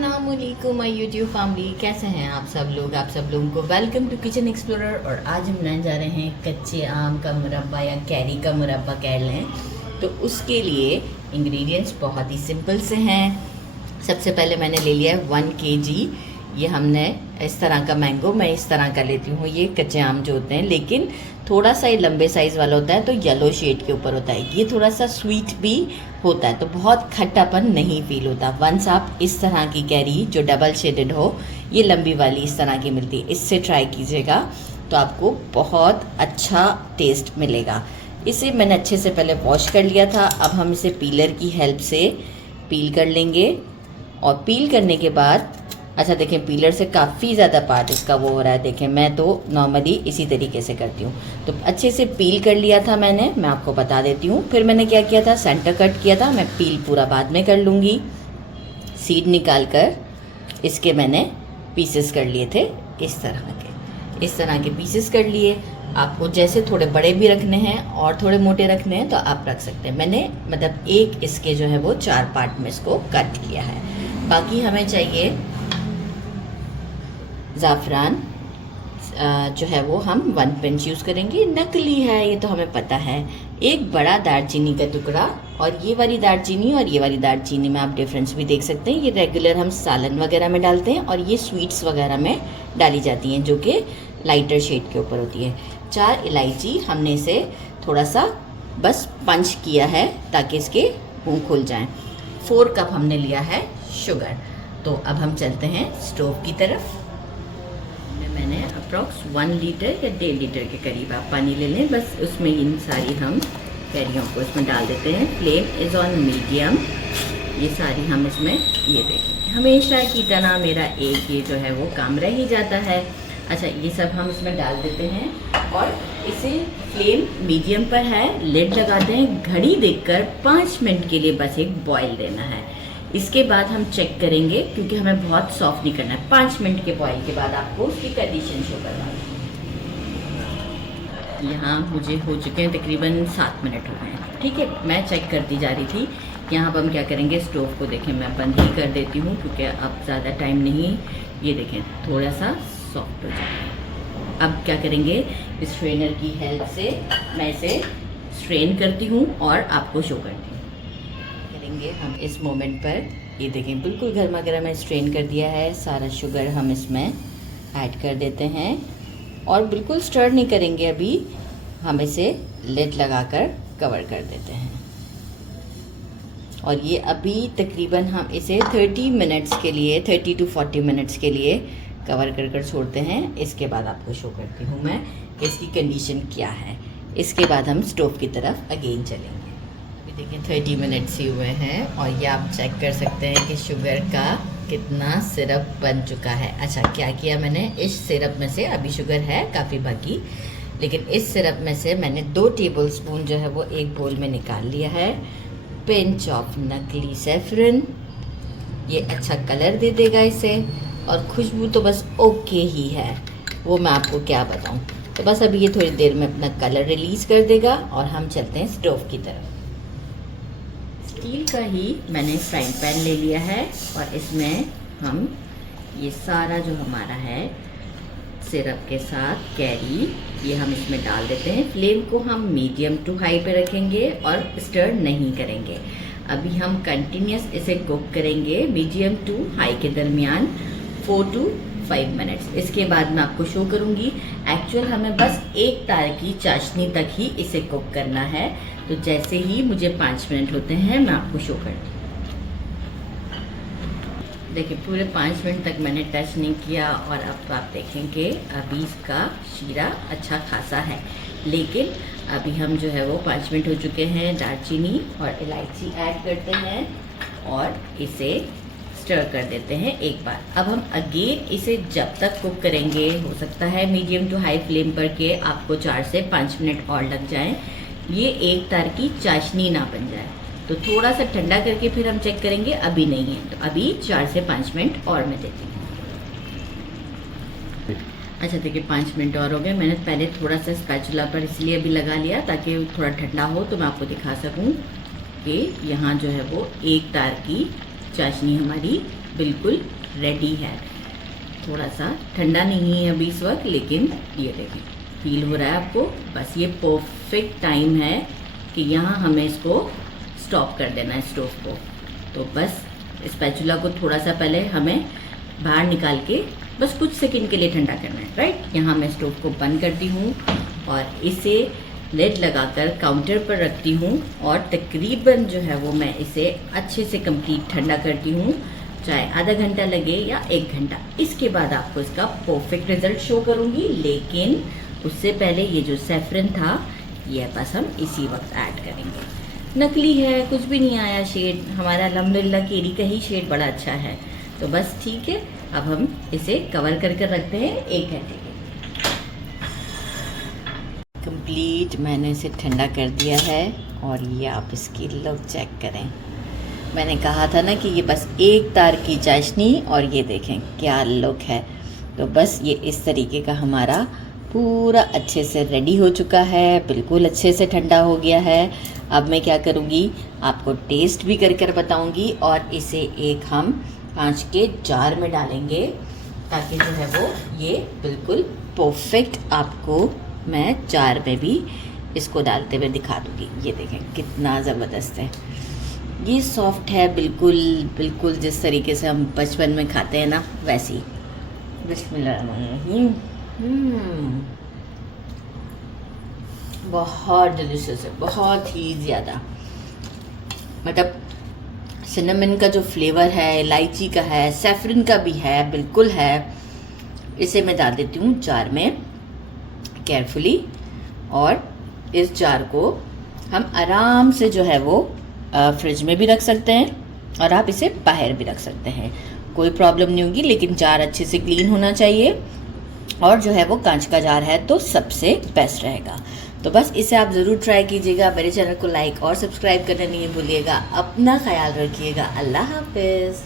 अस्सलामुअलैकुम my YouTube family, कैसे हैं आप सब लोग। आप सब लोगों को वेलकम टू किचन एक्सप्लोरर। और आज हम बनाने जा रहे हैं कच्चे आम का मुरब्बा या कैरी का मुरब्बा कह लें। तो उसके लिए इंग्रेडिएंट्स बहुत ही सिंपल से हैं। सबसे पहले मैंने ले लिया है 1 kg। ये हमने इस तरह का मैंगो, मैं इस तरह का लेती हूँ। ये कच्चे आम जो होते हैं, लेकिन थोड़ा सा ये लंबे साइज़ वाला होता है तो येलो शेड के ऊपर होता है। ये थोड़ा सा स्वीट भी होता है तो बहुत खट्टापन नहीं फील होता। वंस आप इस तरह की कैरी जो डबल शेडेड हो, ये लंबी वाली इस तरह की मिलती है, इससे ट्राई कीजिएगा तो आपको बहुत अच्छा टेस्ट मिलेगा। इसे मैंने अच्छे से पहले वॉश कर लिया था। अब हम इसे पीलर की हेल्प से पील कर लेंगे। और पील करने के बाद अच्छा देखें, पीलर से काफ़ी ज़्यादा पार्ट इसका वो हो रहा है। देखें, मैं तो नॉर्मली इसी तरीके से करती हूँ। तो अच्छे से पील कर लिया था मैंने, मैं आपको बता देती हूँ। फिर मैंने क्या किया था, सेंटर कट किया था। मैं पील पूरा बाद में कर लूँगी। सीड निकाल कर इसके मैंने पीसेस कर लिए थे, इस तरह के पीसेस कर लिए। आपको जैसे थोड़े बड़े भी रखने हैं और थोड़े मोटे रखने हैं तो आप रख सकते हैं। मैंने मतलब एक इसके जो है वो 4 पार्ट में इसको कट किया है। बाकी हमें चाहिए ज़ाफ़रान, जो है वो हम 1 पिंच यूज़ करेंगे। नकली है ये तो हमें पता है। एक बड़ा दालचीनी का टुकड़ा, और ये वाली दालचीनी और ये वाली दालचीनी में आप डिफरेंस भी देख सकते हैं। ये रेगुलर हम सालन वगैरह में डालते हैं और ये स्वीट्स वगैरह में डाली जाती हैं, जो कि लाइटर शेड के ऊपर होती है। 4 इलायची, हमने इसे थोड़ा सा बस पंच किया है ताकि इसके मुँह खुल जाएँ। 4 कप हमने लिया है शुगर। तो अब हम चलते हैं स्टोव की तरफ। मैंने अप्रॉक्स 1 लीटर या 1.5 लीटर के करीब आप पानी ले लें। बस उसमें इन सारी हम कैरियों को इसमें डाल देते हैं। Flame is on medium. ये सारी हम इसमें, ये देखें, हमेशा की तरह मेरा एक ये जो है वो काम रह ही जाता है। अच्छा, ये सब हम इसमें डाल देते हैं और इसे फ्लेम मीडियम पर है, लिड लगाते हैं। घड़ी देखकर 5 मिनट के लिए बस एक बॉयल देना है। इसके बाद हम चेक करेंगे, क्योंकि हमें बहुत सॉफ्ट नहीं करना है। 5 मिनट के बॉयल के बाद आपको उसकी कंडीशन शो करवानी है। यहाँ मुझे हो चुके हैं तकरीबन 7 मिनट हो गए हैं। ठीक है, मैं चेक करती जा रही थी। यहाँ पर हम क्या करेंगे, स्टोव को देखें मैं बंद ही कर देती हूँ क्योंकि अब ज़्यादा टाइम नहीं। ये देखें थोड़ा सा सॉफ्ट हो जाए। अब क्या करेंगे, स्ट्रेनर की हेल्प से मैं इसे स्ट्रेन करती हूँ और आपको शो करती हूँ। हम इस मोमेंट पर, ये देखें बिल्कुल गर्मा गर्म है, स्ट्रेन कर दिया है। सारा शुगर हम इसमें ऐड कर देते हैं और बिल्कुल स्टर नहीं करेंगे। अभी हम इसे लिड लगाकर कवर कर देते हैं। और ये अभी तकरीबन हम इसे 30 मिनट्स के लिए, 30 to 40 मिनट्स के लिए कवर कर छोड़ते हैं। इसके बाद आपको शो करती हूँ मैं इसकी कंडीशन क्या है। इसके बाद हम स्टोव की तरफ अगेन चलेंगे। देखिए 30 मिनट्स ही हुए हैं और ये आप चेक कर सकते हैं कि शुगर का कितना सिरप बन चुका है। अच्छा, क्या किया मैंने, इस सिरप में से अभी शुगर है काफ़ी बाकी, लेकिन इस सिरप में से मैंने 2 टेबलस्पून जो है वो एक बोल में निकाल लिया है। पिंच ऑफ नकली सैफरन, ये अच्छा कलर दे देगा इसे, और खुशबू तो बस ओके ही है, वो मैं आपको क्या बताऊँ। तो बस अभी ये थोड़ी देर में अपना कलर रिलीज़ कर देगा और हम चलते हैं स्टोव की तरफ। स्टील का ही मैंने फ्राइंग पैन ले लिया है और इसमें हम ये सारा जो हमारा है सिरप के साथ कैरी, ये हम इसमें डाल देते हैं। फ्लेम को हम मीडियम टू हाई पे रखेंगे और स्टर नहीं करेंगे। अभी हम कंटिन्यूस इसे कुक करेंगे मीडियम टू हाई के दरमियान 4 to 5 मिनट्स। इसके बाद मैं आपको शो करूंगी। एक्चुअल हमें बस एक तार की चाशनी तक ही इसे कुक करना है। तो जैसे ही मुझे 5 मिनट होते हैं मैं आपको शो करती हूँ। देखिए पूरे 5 मिनट तक मैंने टच नहीं किया और अब आप देखेंगे अभी इसका शीरा अच्छा खासा है। लेकिन अभी हम जो है वो 5 मिनट हो चुके हैं, दालचीनी और इलायची ऐड करते हैं और इसे स्टर कर देते हैं एक बार। अब हम अगेन इसे जब तक कुक करेंगे, हो सकता है मीडियम टू हाई फ्लेम पर के आपको 4 से 5 मिनट और लग जाएं, ये एक तार की चाशनी ना बन जाए। तो थोड़ा सा ठंडा करके फिर हम चेक करेंगे। अभी नहीं है तो अभी 4 से 5 मिनट और मैं देती हूँ। अच्छा देखिए 5 मिनट और हो गए। मैंने पहले थोड़ा सा स्पैचुला पर इसलिए अभी लगा लिया ताकि थोड़ा ठंडा हो तो मैं आपको दिखा सकूँ कि यहाँ जो है वो एक तार की चाशनी हमारी बिल्कुल रेडी है। थोड़ा सा ठंडा नहीं है अभी इस वक्त, लेकिन ये देखें फील हो रहा है आपको। बस ये परफेक्ट टाइम है कि यहाँ हमें इसको स्टॉप कर देना है स्टोव को। तो बस स्पैचुला को थोड़ा सा पहले हमें बाहर निकाल के बस कुछ सेकंड के लिए ठंडा करना है, राइट। यहाँ मैं स्टोव को बंद करती हूँ और इसे लेड लगाकर काउंटर पर रखती हूँ और तकरीबन जो है वो मैं इसे अच्छे से कंप्लीट ठंडा करती हूँ, चाहे आधा घंटा लगे या 1 घंटा। इसके बाद आपको इसका परफेक्ट रिजल्ट शो करूँगी, लेकिन उससे पहले ये जो सैफरन था ये बस हम इसी वक्त ऐड करेंगे। नकली है, कुछ भी नहीं आया शेड, हमारा अल्हम्दुलिल्लाह केरी का ही शेड बड़ा अच्छा है। तो बस ठीक है, अब हम इसे कवर करके रखते हैं 1 घंटे के। कंप्लीट मैंने इसे ठंडा कर दिया है और ये आप इसकी लुक चेक करें। मैंने कहा था ना कि ये बस एक तार की चाशनी, और ये देखें क्या लुक है। तो बस ये इस तरीके का हमारा पूरा अच्छे से रेडी हो चुका है, बिल्कुल अच्छे से ठंडा हो गया है। अब मैं क्या करूँगी, आपको टेस्ट भी कर बताऊँगी और इसे एक हम कांच के जार में डालेंगे ताकि जो है वो ये बिल्कुल परफेक्ट आपको मैं जार में भी इसको डालते हुए दिखा दूँगी। ये देखें कितना ज़बरदस्त है, ये सॉफ्ट है बिल्कुल बिल्कुल जिस तरीके से हम बचपन में खाते हैं ना वैसी। बिस्मिल्लाह। बहुत डिलीशियस है, बहुत ही ज़्यादा। मतलब सिनेमन का जो फ्लेवर है, इलायची का है, सैफरन का भी है, बिल्कुल है। इसे मैं डाल देती हूँ जार में केयरफुली, और इस जार को हम आराम से जो है वो फ्रिज में भी रख सकते हैं और आप इसे बाहर भी रख सकते हैं, कोई प्रॉब्लम नहीं होगी। लेकिन जार अच्छे से क्लीन होना चाहिए और जो है वो कांच का जार है तो सबसे बेस्ट रहेगा। तो बस इसे आप ज़रूर ट्राई कीजिएगा। मेरे चैनल को लाइक और सब्सक्राइब करना नहीं भूलिएगा। अपना ख्याल रखिएगा। अल्लाह हाफिज़।